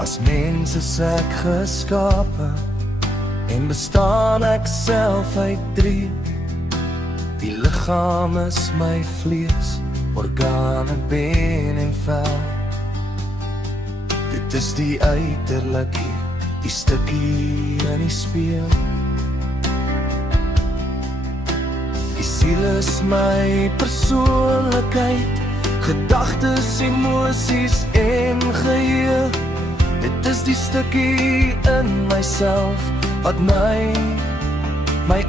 As mens is ek geskape en bestaan ek self uit 3. Die liggaam is my vlees, organe, been en vel. Dit is die uiterlikie, die stukkie in die spieël. Die siel is my persoonlikheid, gedagtes, emosies en geheue. Dit is die stukkie in myself wat my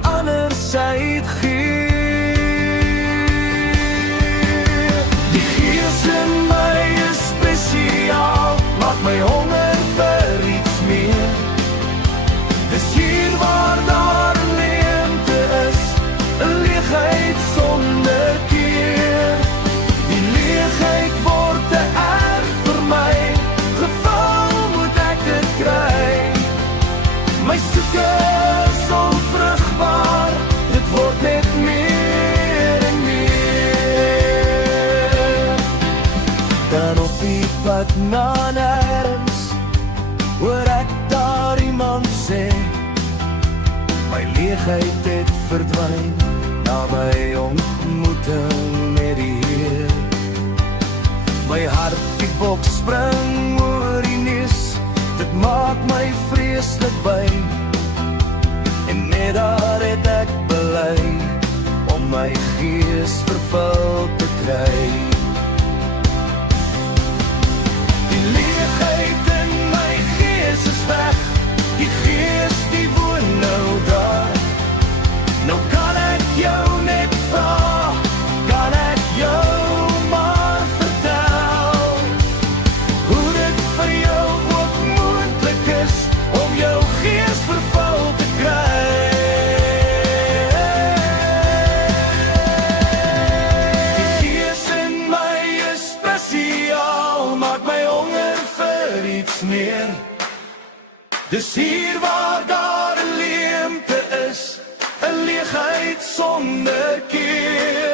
andersheid gee. Die gees in my is spesiaal, maak my honger vir iets meer. Dis hier waar daar leemte is, 'n leegheid sonder keer. Die leegheid word te erg vir my, my soeke is onvrugbaar, dit word net meer en meer. Dan op die pad na nêrens, hoor ek daar iemand sê, my leegheid het verdwyn, na my ontmoeting met die Heer. My hart die bok spring oor die neus, dit maak my vreeslik bang. En net daar het ek bely, om my gees vervul te kry. Die leegheid in my gees is weg, die gees die woon nou daar. Nou kan ek jou net vra, kan ek jou maar vertel, hoe dit vir jou ook moontlik is, om jou gees vervul te kry. Die gees in my is spesiaal, maak my honger vir iets meer. Dis hier waar daar 'n leemte is, 'n leegheid sonder keer.